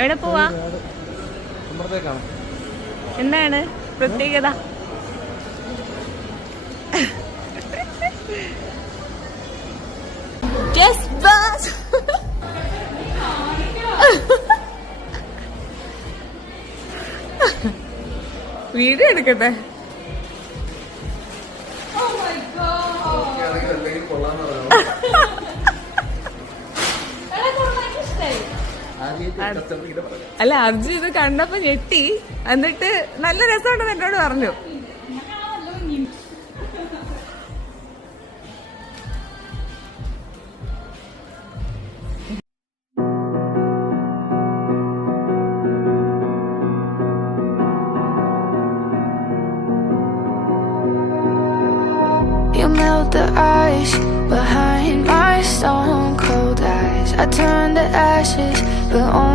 എവിടെ പോവാ? എന്താണ് പ്രത്യേകത? വീഡിയോ എടുക്കട്ടെ. അല്ല, അർജുൻ ഇത് കണ്ടപ്പോ ഞെട്ടി. എന്നിട്ട് നല്ല രസമുണ്ടെന്ന് എന്നോട് പറഞ്ഞു. You melt the ice behind my stone cold eyes. I turn to ashes, but only